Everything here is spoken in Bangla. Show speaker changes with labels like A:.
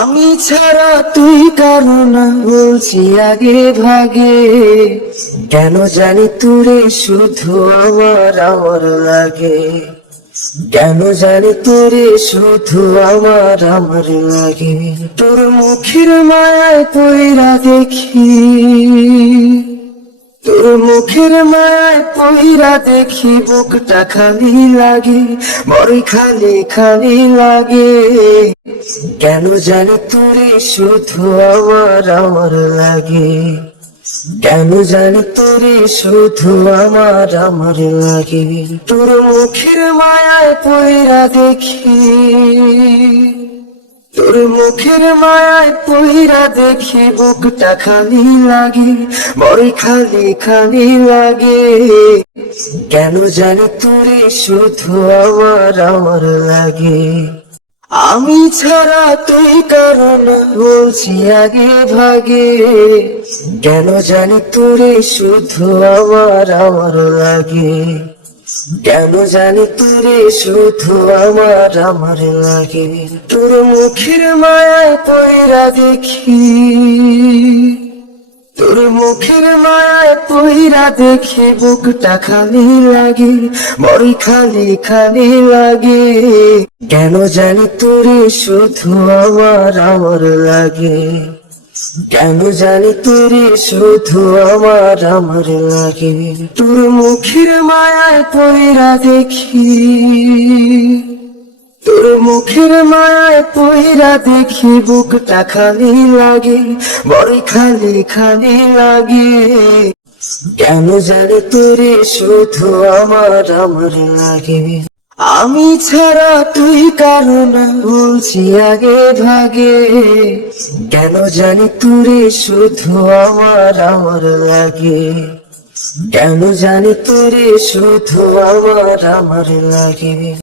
A: আমি ছাড়া তুই কারও না, বলছি আগে ভাগে। কেন জানি তুরে শুধু আমার আমার লাগে। কেন জানি তোরে শুধু আমার আমার লাগে। তোর মুখের মায়ায় পয়রা দেখি। মুখের মায় পহিরা দেখি বুকটা খালি লাগে বড় খালি খালি লাগে। কেন জানি তোরে শুধু আমার আমার লাগে। কেন জানি তোরে শুধু আমার আমার লাগে। তোর মুখের মায়ায় পহিরা দেখি। তোর মুখের মায়ায় পহিরা দেখি বুকটা খালি লাগে বড় খালি খালি লাগে। কেন জানি তোরে শুধু আমার আমার লাগে। আমি ছাড়া তুই কারণ বলছি আগে ভাগে। কেন জানি তোরে শুধু আমার আমার লাগে। কেন জানি তোরে শুধু আমার আমার লাগে? তোর মুখের মায়ায় পয়রা দেখি। তোর মুখের মায়ায় পয়রা দেখে বুকটা খালি লাগে বড় খালি খালি লাগে। কেন জানি তোরে শুধু আমার আমার লাগে? কেন জানি তোরে শুধু আমার আমার লাগে? তোর মুখের মায়ায় পয়রা দেখি। তোর মুখের মায়ায় পয়রা দেখি, বুকটা খালি লাগে বড় খালি খালি লাগে। কেন জানি তোরে শুধু আমার আমার লাগে? আমি ছাড়া তুই কারণ বলছি আগে ভাগে। কেন জানি তুরে শুধু আমার আমার লাগে। কেন জানি তোরে শুধু আমার আমার লাগে।